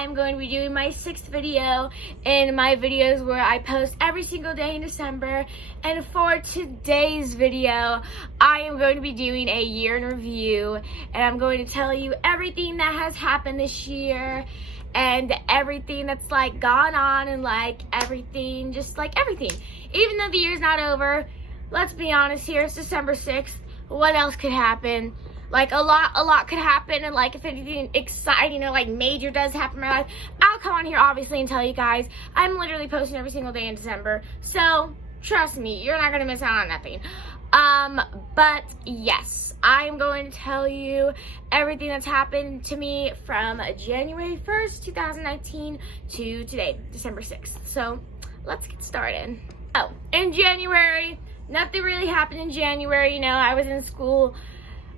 I am going to be doing my 6th video in my videos where I post every single day in December. And for today's video, I am going to be doing a year in review, and I'm going to tell you everything that has happened this year and everything that's like gone on and like everything, just like everything. Even though the year's not over, let's be honest here, it's December 6th. What else could happen? Like a lot could happen, and like if anything exciting or like major does happen in my life, I'll come on here obviously and tell you guys. I'm literally posting every single day in December, so trust me, you're not gonna miss out on nothing. But yes, I'm going to tell you everything that's happened to me from January 1st, 2019 to today, December 6th. So let's get started. Oh, in January, nothing really happened in January. You know, I was in school.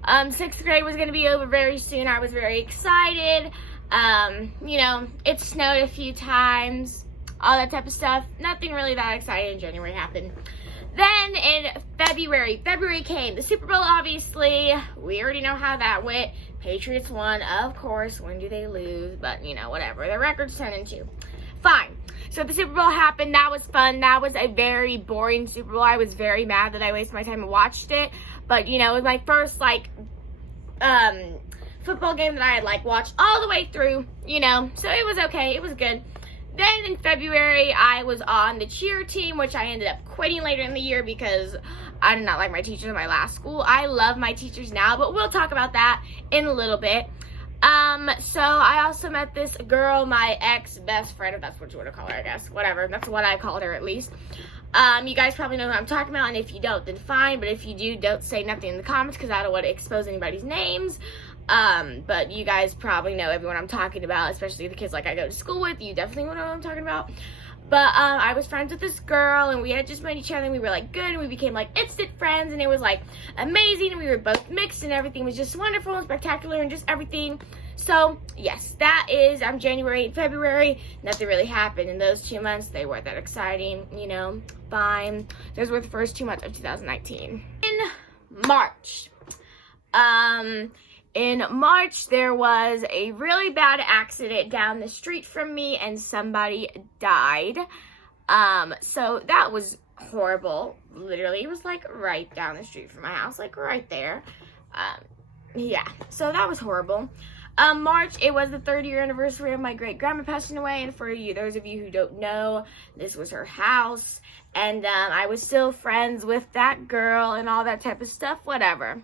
6th grade was going to be over very soon. I was very excited. You know, it snowed a few times, all that type of stuff. Nothing really that exciting in January happened. Then in February came. The Super Bowl, obviously. We already know how that went. Patriots won, of course. When do they lose? But, you know, whatever. The record's 10-2. Fine. So the Super Bowl happened. That was fun. That was a very boring Super Bowl. I was very mad that I wasted my time and watched it. But, you know, it was my first, like, football game that I had, like, watched all the way through, you know. So it was okay. It was good. Then in February, I was on the cheer team, which I ended up quitting later in the year because I did not like my teachers in my last school. I love my teachers now, but we'll talk about that in a little bit. So I also met this girl, my ex-best friend, if that's what you want to call her, I guess. Whatever. That's what I called her, at least. You guys probably know who I'm talking about, and if you don't, then fine. But if you do, don't say nothing in the comments because I don't want to expose anybody's names. But you guys probably know everyone I'm talking about, especially the kids like I go to school with. You definitely know what I'm talking about. But I was friends with this girl, and we had just met each other, and we were like good, and we became like instant friends, and it was like amazing, and we were both mixed, and everything was just wonderful and spectacular and just everything. So yes, that is January and February. Nothing really happened in those 2 months. They weren't that exciting, you know, fine. Those were the first 2 months of 2019. In March, there was a really bad accident down the street from me, and somebody died. So that was horrible. Literally, it was like right down the street from my house, like right there. Yeah, so that was horrible. March, it was the 3rd-year anniversary of my great-grandma passing away, and for you, those of you who don't know, this was her house, and I was still friends with that girl and all that type of stuff, whatever.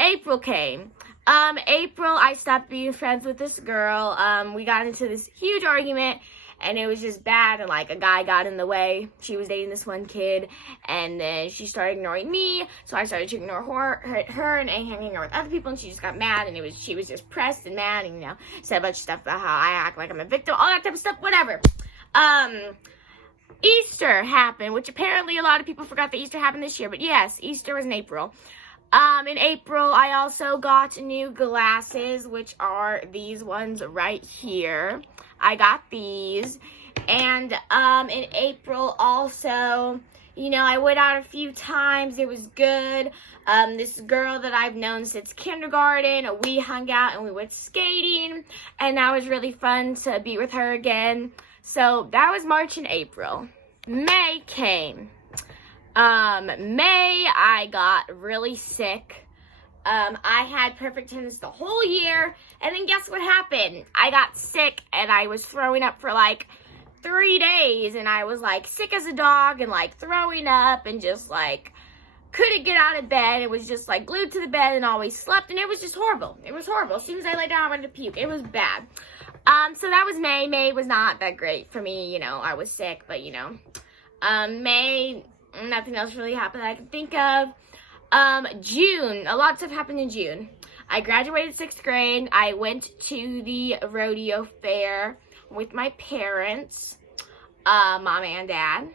April came. April, I stopped being friends with this girl. We got into this huge argument, and it was just bad, and like a guy got in the way. She was dating this one kid, and then she started ignoring me, so I started to ignore her and hanging out with other people, and she just got mad, and she was just pressed and mad, and you know, said a bunch of stuff about how I act like I'm a victim, all that type of stuff, whatever. Easter happened, which apparently a lot of people forgot that Easter happened this year, but yes, Easter was in April. In April, I also got new glasses, which are these ones right here. I got these. And, in April also, you know, I went out a few times. It was good. This girl that I've known since kindergarten, we hung out and we went skating. And that was really fun to be with her again. So, that was March and April. May came. May, I got really sick. I had perfect attendance the whole year, and then guess what happened? I got sick, and I was throwing up for like 3 days, and I was like sick as a dog, and like throwing up, and just like couldn't get out of bed. It was just like glued to the bed and always slept, and it was just horrible. It was horrible. As soon as I lay down, I wanted to puke. It was bad. So that was May. May was not that great for me, you know, I was sick, but you know, May, nothing else really happened that I can think of. June, a lot of stuff happened in June. I graduated 6th grade. I went to the rodeo fair with my parents, mom and dad.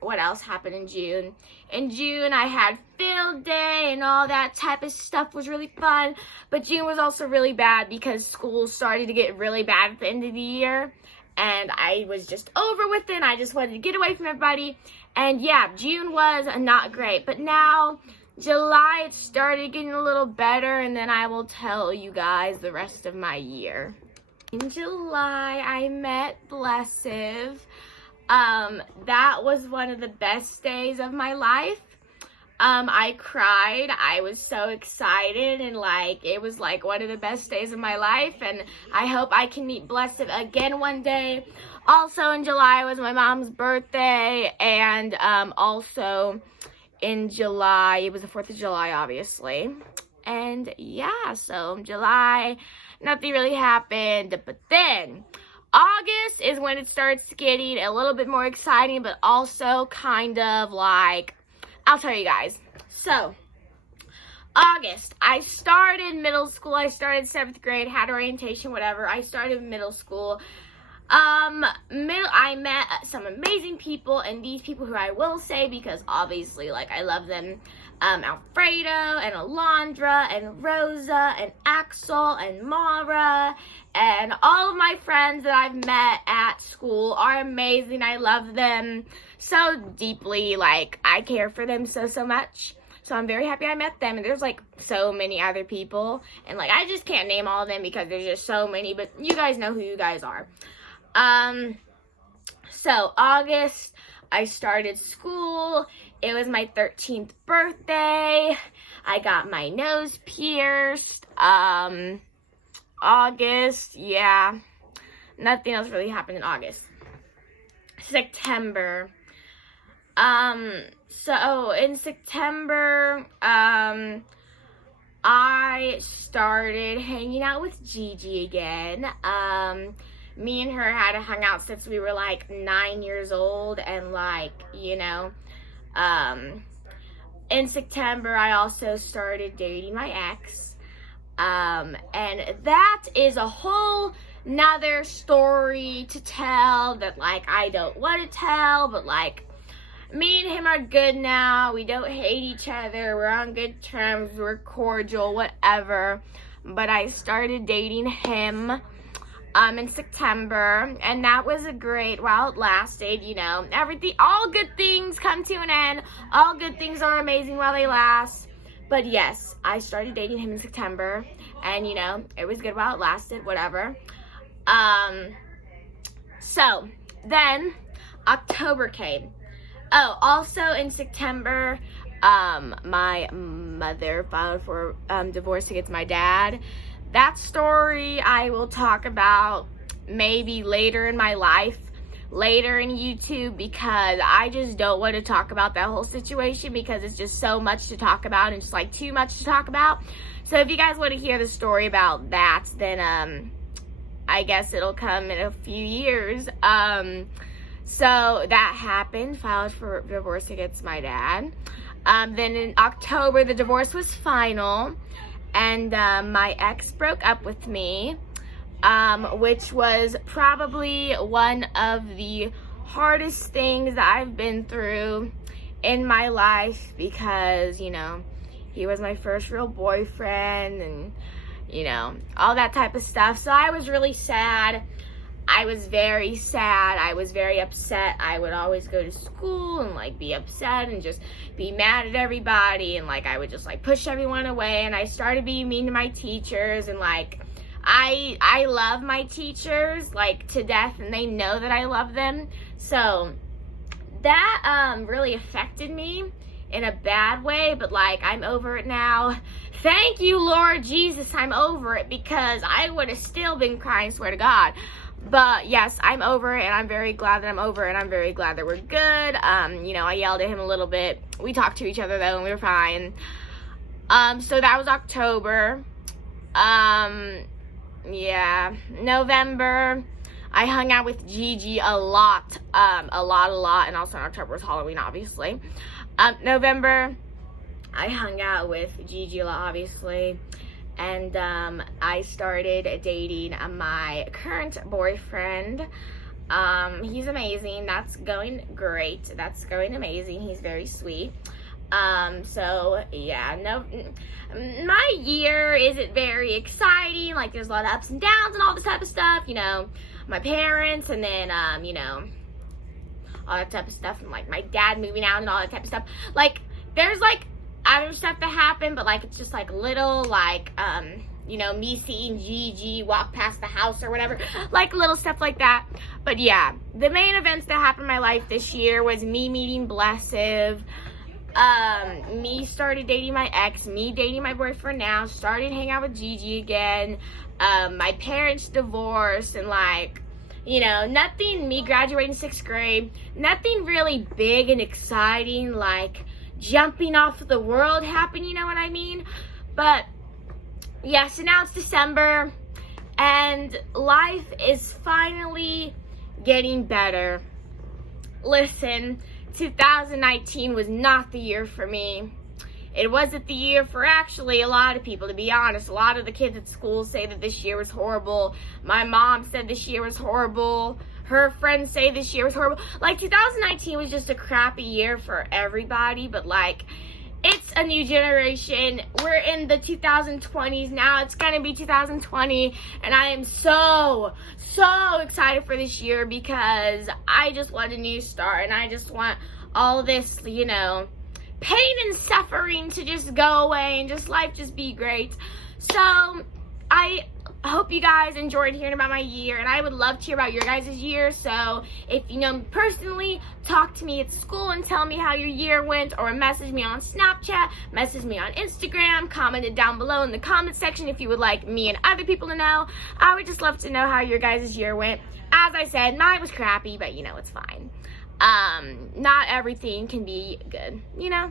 What else happened in June? In June, I had field day and all that type of stuff was really fun. But June was also really bad because school started to get really bad at the end of the year. And I was just over with it. I just wanted to get away from everybody. And yeah, June was not great. But now, July, it started getting a little better. And then I will tell you guys the rest of my year. In July, I met Blessive. That was one of the best days of my life. I cried. I was so excited, and like it was like one of the best days of my life, and I hope I can meet Blessive again one day. Also in July was my mom's birthday, and also in July, it was the 4th of July, obviously. And yeah, so July, nothing really happened, but then August is when it starts getting a little bit more exciting, but also kind of like, I'll tell you guys. So, August, I started middle school. I started 7th grade, had orientation, whatever. I started middle school. I met some amazing people, and these people who I will say, because obviously, like, I love them, Alfredo, and Alondra, and Rosa, and Axel, and Mara, and all of my friends that I've met at school are amazing. I love them so deeply. Like, I care for them so much. So I'm very happy I met them. And there's like so many other people, and like I just can't name all of them because there's just so many, but you guys know who you guys are. So August, I started school. It was my 13th birthday. I got my nose pierced. August, yeah. Nothing else really happened in August. September. So in September, I started hanging out with Gigi again. Me and her had hung out since we were like 9 years old, and like, you know, in September, I also started dating my ex, and that is a whole nother story to tell that, like, I don't want to tell, but, like, me and him are good now. We don't hate each other. We're on good terms. We're cordial, whatever, but I started dating him in September, and that was a great, while it lasted, you know, everything, all good things come to an end. All good things are amazing while they last. But yes, I started dating him in September, and you know, it was good while it lasted, whatever. So then October came. Oh, also in September, my mother filed for divorce against my dad. That story I will talk about maybe later in my life, later in YouTube, because I just don't want to talk about that whole situation because it's just so much to talk about, and just like too much to talk about. So if you guys want to hear the story about that, then I guess it'll come in a few years. So that happened, filed for divorce against my dad. Then in October, the divorce was final, and my ex broke up with me, which was probably one of the hardest things that I've been through in my life, because, you know, he was my first real boyfriend, and, you know, all that type of stuff. So I was really sad. I was very sad. I was very upset. I would always go to school and like be upset and just be mad at everybody, and like I would just like push everyone away, and I started being mean to my teachers, and like I love my teachers like to death, and they know that I love them. So that really affected me in a bad way, but like I'm over it now. Thank you, Lord Jesus, I'm over it, because I would have still been crying, swear to God. But yes, I'm over it, and I'm very glad that I'm over it, and I'm very glad that we're good. You know, I yelled at him a little bit. We talked to each other though, and we were fine. So that was October. Yeah, November, I hung out with Gigi a lot, and also in October was Halloween, obviously. November, I hung out with Gigi a lot, obviously. And I started dating my current boyfriend. He's amazing. That's going great. That's going amazing. He's very sweet. So yeah, no, my year isn't very exciting. Like, there's a lot of ups and downs and all this type of stuff, you know, my parents, and then you know, all that type of stuff, and like my dad moving out and all that type of stuff. Like, there's like other stuff that happened, but like it's just like little, like you know, me seeing Gigi walk past the house or whatever, like little stuff like that. But yeah, the main events that happened in my life this year was me meeting Blessive, me started dating my ex, me dating my boyfriend now, started hanging out with Gigi again, my parents divorced, and like, you know, nothing, me graduating 6th grade, nothing really big and exciting, like jumping off of the world happened, you know what I mean? But yeah, so now it's December, and life is finally getting better. Listen, 2019 was not the year for me. It wasn't the year for actually a lot of people, to be honest. A lot of the kids at school say that this year was horrible. My mom said this year was horrible. Her friends say this year was horrible. Like, 2019 was just a crappy year for everybody, but like, it's a new generation. We're in the 2020s now. It's gonna be 2020, and I am so excited for this year because I just want a new start, and I just want all this, you know, pain and suffering to just go away and just life just be great. So I hope you guys enjoyed hearing about my year, and I would love to hear about your guys' year. So if you know me personally, talk to me at school and tell me how your year went, or message me on Snapchat, message me on Instagram, comment it down below in the comment section if you would like me and other people to know. I would just love to know how your guys' year went. As I said, mine was crappy, but you know, it's fine. Not everything can be good, you know?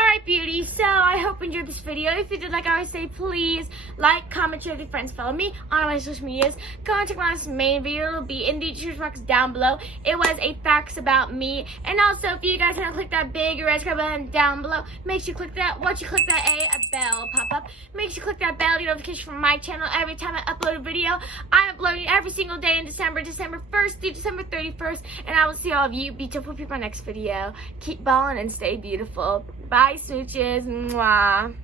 Alright, beauty, so I hope you enjoyed this video. If you did, like I always say, please like, comment, share with your friends, follow me on all my social medias. Go and check my last main video. It'll be in the description box down below. It was a facts about me. And also, if you guys haven't clicked that big red subscribe button down below, make sure you click that. Once you click that, a bell will pop up. Make sure you click that bell to get notification from my channel every time I upload a video. I'm uploading every single day in December 1st through December 31st. And I will see all of you beautiful people in my next video. Keep balling and stay beautiful. Bye, smooches. Mwah.